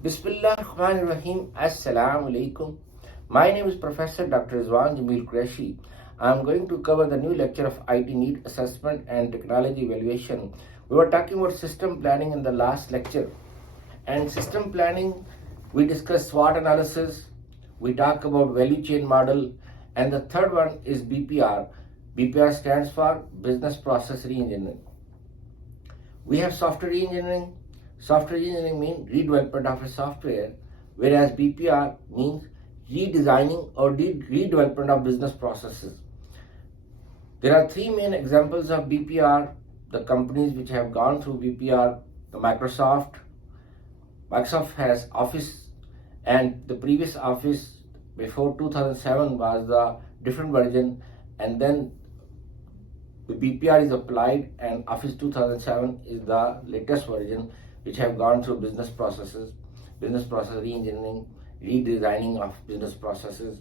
Bismillahirrahmanirrahim. Assalamu alaikum. My name is Professor Dr. Rizwan Jamil Qureshi. I am going to cover the new lecture of IT Need Assessment and Technology Evaluation. We were talking about system planning in the last lecture. And system planning, we discussed SWOT analysis, we talk about value chain model, and the third one is BPR. BPR stands for Business Process Reengineering. We have software engineering. Software engineering means redevelopment of a software, whereas BPR means redesigning or redevelopment of business processes. There are three main examples of BPR. The companies which have gone through BPR, the Microsoft has Office, and the previous Office before 2007 was the different version, and then the BPR is applied and Office 2007 is the latest version which have gone through business processes, business process re-engineering, redesigning of business processes.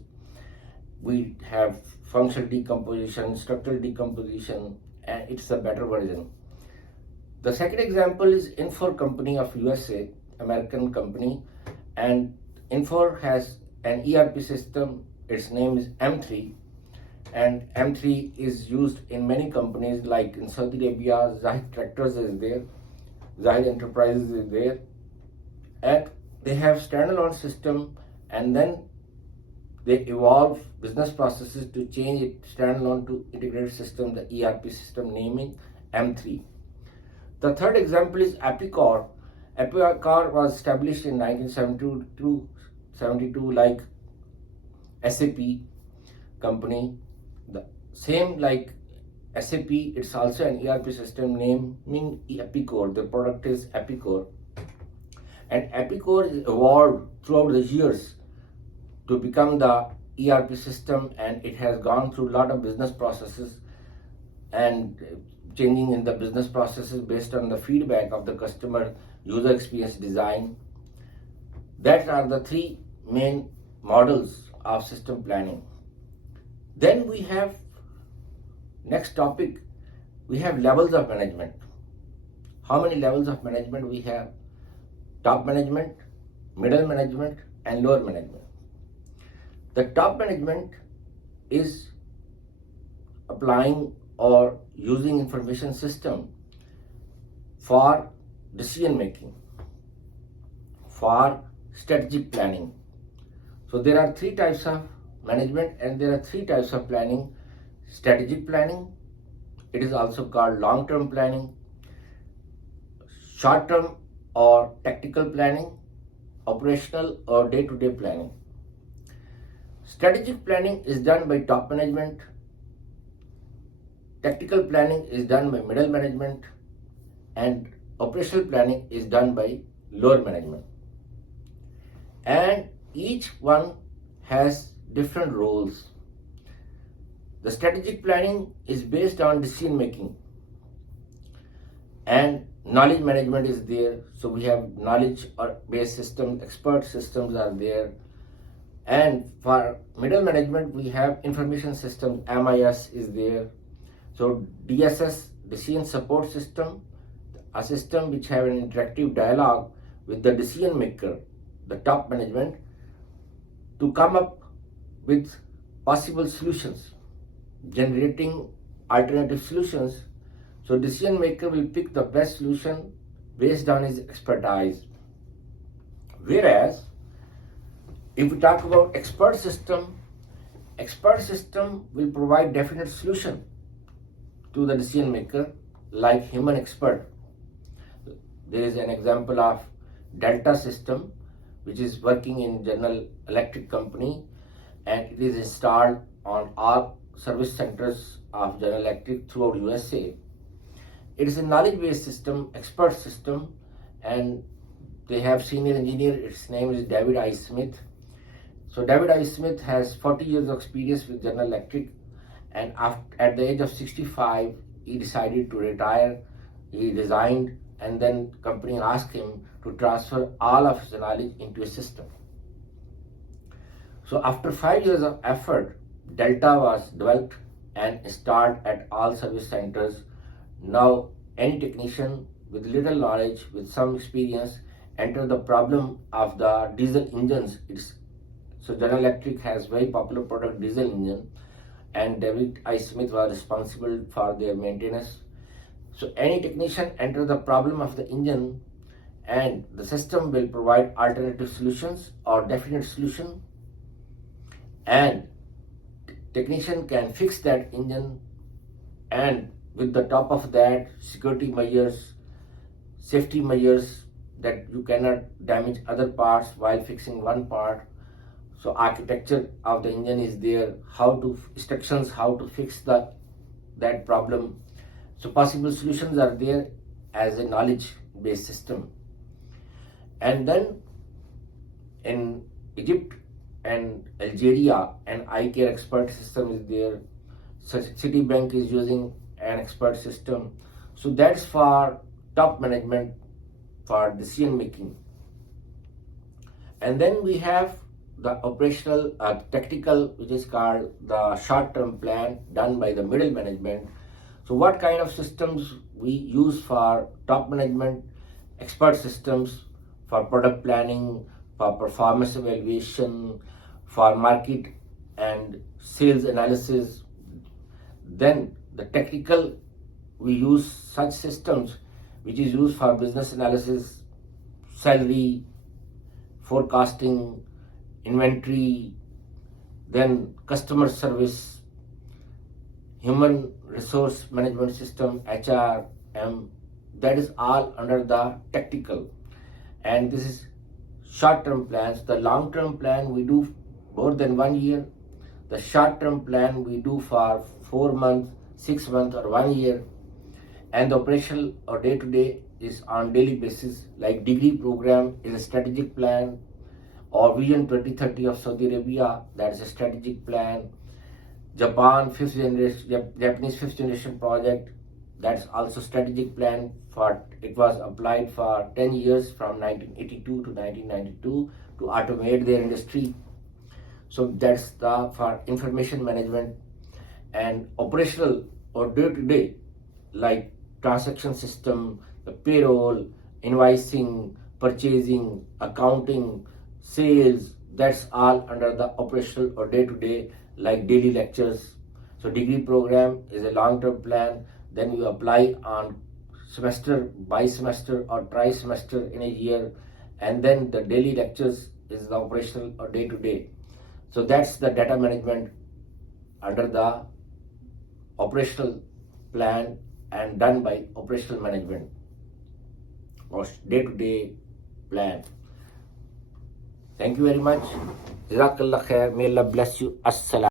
We have functional decomposition, structural decomposition, and it's a better version. The second example is Infor company of USA, American company, and Infor has an ERP system. Its name is M3, and M3 is used in many companies like in Saudi Arabia. Zahid Tractors is there, Zahid Enterprises is there, and they have standalone system, and then they evolve business processes to change it standalone to integrated system, the ERP system naming M3. The third example is Epicor. Epicor was established in 1972 like SAP company. The same like SAP, it's also an ERP system naming Epicor. The product is Epicor. And Epicor is evolved throughout the years to become the ERP system, and it has gone through a lot of business processes and changing in the business processes based on the feedback of the customer, user experience design. That are the three main models of system planning. Then we have next topic, we have levels of management. How many levels of management we have? Top management, middle management, and lower management. The top management is applying or using information system for decision making, for strategic planning. So there are three types of management and there are three types of planning. Strategic planning, it is also called long-term planning, short-term or tactical planning, operational or day-to-day planning. Strategic planning is done by top management, tactical planning is done by middle management, and operational planning is done by lower management. And each one has different roles. The strategic planning is based on decision making, and knowledge management is there. So we have knowledge or based systems, expert systems are there. And for middle management, we have information systems, MIS is there. So DSS, decision support system, a system which have an interactive dialogue with the decision maker, the top management, to come up with possible solutions, generating alternative solutions. So decision maker will pick the best solution based on his expertise. Whereas if we talk about expert system will provide definite solution to the decision maker like human expert. There is an example of Delta system which is working in General Electric company, and it is installed on all service centers of General Electric throughout USA. It is a knowledge-based system, expert system, and they have senior engineer, its name is David I. Smith. So David I. Smith has 40 years of experience with General Electric, and at the age of 65, he decided to retire. He resigned, and then company asked him to transfer all of his knowledge into a system. So after 5 years of effort, Delta was developed and installed at all service centers. Now any technician with little knowledge, with some experience, enter the problem of the diesel engines. So General Electric has very popular product diesel engine, and David I. Smith was responsible for their maintenance. So any technician enter the problem of the engine, and the system will provide alternative solutions or definite solution, and technician can fix that engine, and with the top of that security measures, safety measures, that you cannot damage other parts while fixing one part. So architecture of the engine is there, instructions how to fix that problem. So possible solutions are there as a knowledge based system. And then in Egypt and Algeria, an eye care expert system is there. So Citibank is using an expert system. So that's for top management for decision making. And then we have the operational tactical, which is called the short-term plan done by the middle management. So what kind of systems we use for top management? Expert systems for product planning, for performance evaluation, for market and sales analysis. Then the technical, we use such systems which is used for business analysis, salary, forecasting, inventory, then customer service, human resource management system, HRM. That is all under the tactical. And this is short-term plans. The long-term plan we do more than 1 year. The short-term plan we do for 4 months, 6 months, or 1 year. And the operational or day-to-day is on daily basis. Like degree program is a strategic plan, or Vision 2030 of Saudi Arabia, that is a strategic plan. Japanese fifth generation project, that's also strategic plan. For it was applied for 10 years from 1982 to 1992 to automate their industry. So that's the for information management. And operational or day-to-day, like transaction system, the payroll, invoicing, purchasing, accounting, sales, that's all under the operational or day-to-day, like daily lectures. So degree program is a long-term plan. Then you apply on semester, bi-semester, or tri-semester in a year. And then the daily lectures is the operational or day-to-day. So that's the data management under the operational plan and done by operational management or day-to-day plan. Thank you very much. Jazakallah khair. May Allah bless you. Assalam.